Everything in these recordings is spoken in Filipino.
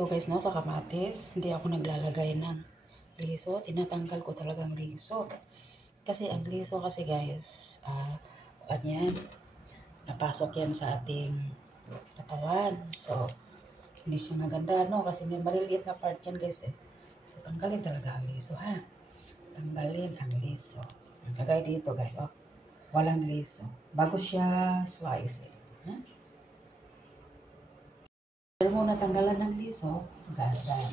So guys, no, sa kamatis, hindi ako naglalagay ng liso. Tinatanggal ko talagang liso. Kasi ang liso kasi guys, yan, napasok yan sa ating katawan. So, hindi siya maganda, no? Kasi may maliliit na part yan guys eh. So, tanggalin talaga ang liso, ha? Tanggalin ang liso. Kagaya dito guys, oh. Walang liso. Bago siya slice eh. Ha? Pero mo natanggalan ng liso, ganyan.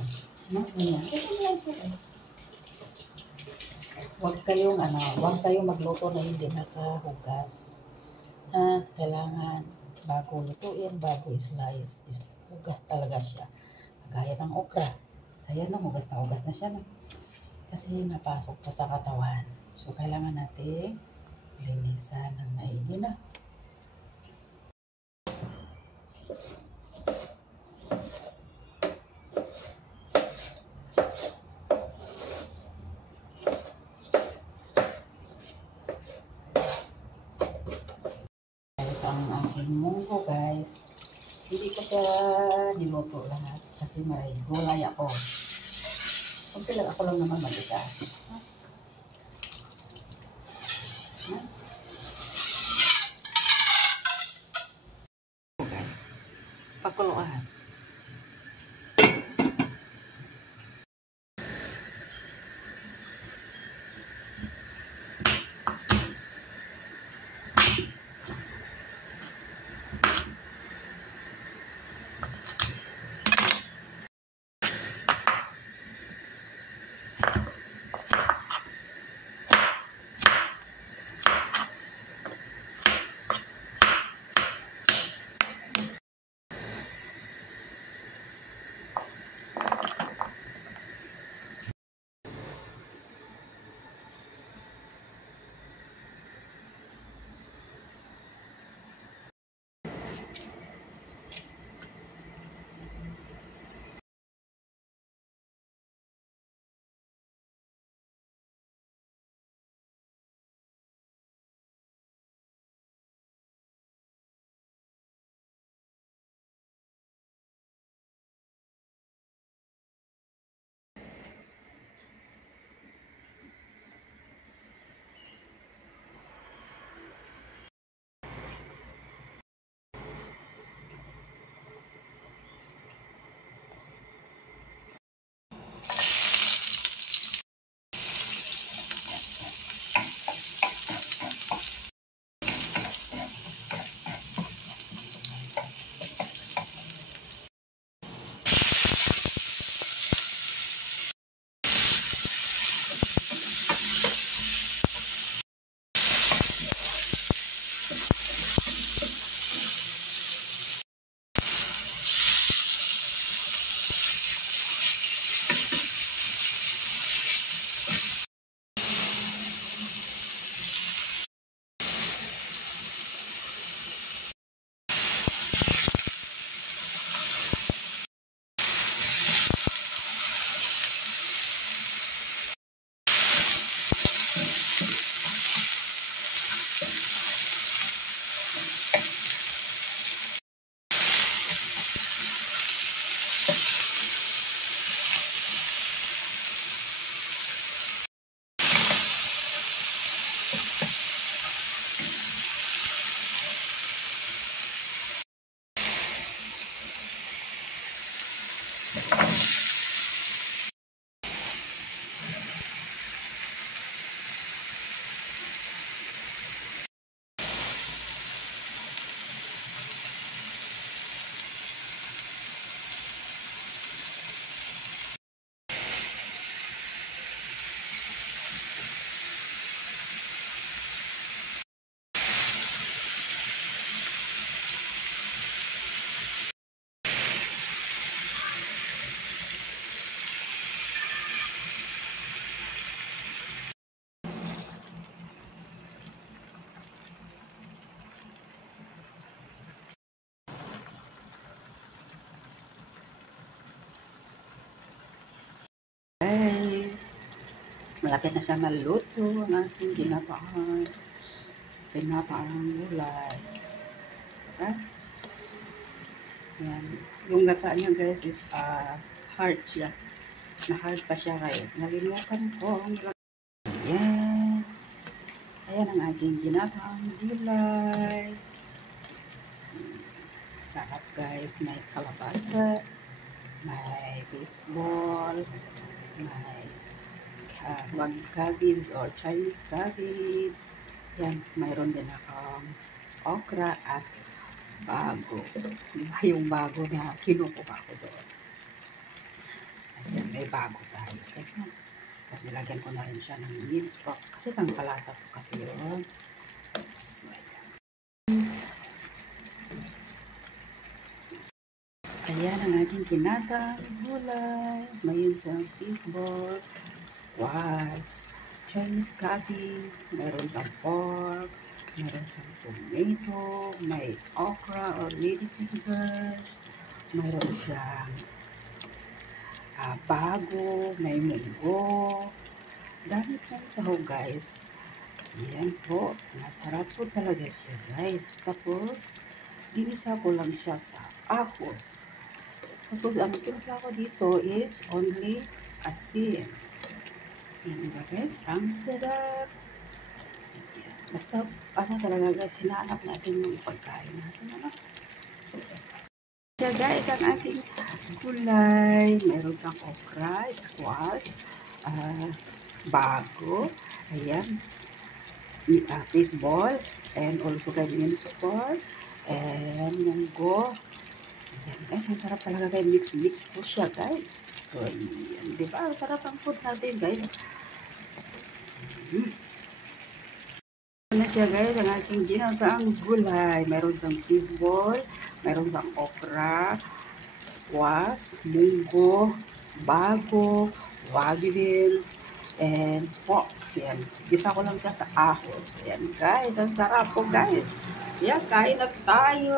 No? Ganyan. Ito lang siya eh. Huwag kayong magluto na hindi nakahugas. Kailangan bago lutuin, bago i-slice, hugas talaga siya. Gaya ng okra. Saya na, hugas na siya. No? Kasi napasok po sa katawan. So, kailangan natin linisan ng maigi na. Ang aking munggo guys, hindi ko siya niluto lahat kasi may gulay ako. Ako lang naman mag-isa. Guys, pakuluan. Guys, malapit na siya maluto ang ating pinataang gulay. Yan. Yung gata niya guys is hard siya. Na-hard pa siya kayo. Nalimutan ko. Ayan. Ayan ang aking ginataang gulay. Sarap guys. May kalabasa. May baseball. May wagyu cabbage or Chinese cabbage. Yan. Mayroon din akong okra at bago. Diba yung bago na kinukuha ko doon. Ayan, may bago tayo. Kasi nilagyan ko na rin siya ng minced pork. Kasi pangkalasa ko kasi yun. So, ayan ang aking kinatang gulay. May isang baseball, squash, Chinese cabbage, mayroon siyang pork, mayroon siyang tomato, may okra or ladyfingers, mayroon siyang bago, may munggo. Dami po sahog guys. Yan po. Masarap po talaga siya guys. Tapos, ginisa ko lang siya sa ahos. Tapos, ang timpla ko dito is only asin. Yan diba guys? Ang sarap. Basta, ano talaga guys, hinahanap natin yung pagkain natin. Ano? Siya guys, ang ating gulay. Meron kang okra, squash, bago, ayan, baseball, and also ganyan support, and munggo. Ayan guys, ang sarap talaga kayo. Mix po siya guys. So, ayan, diba? Ang sarap ang food natin guys. Ano siya guys, ang ating ginataang gulay. Meron siyang baseball, meron siyang okra, squash, munggo, bago, wagyu beans, and pork. Yan. Gisa ko lang siya sa ahos. Yan guys, ang sarap po guys. Yan, kain na tayo.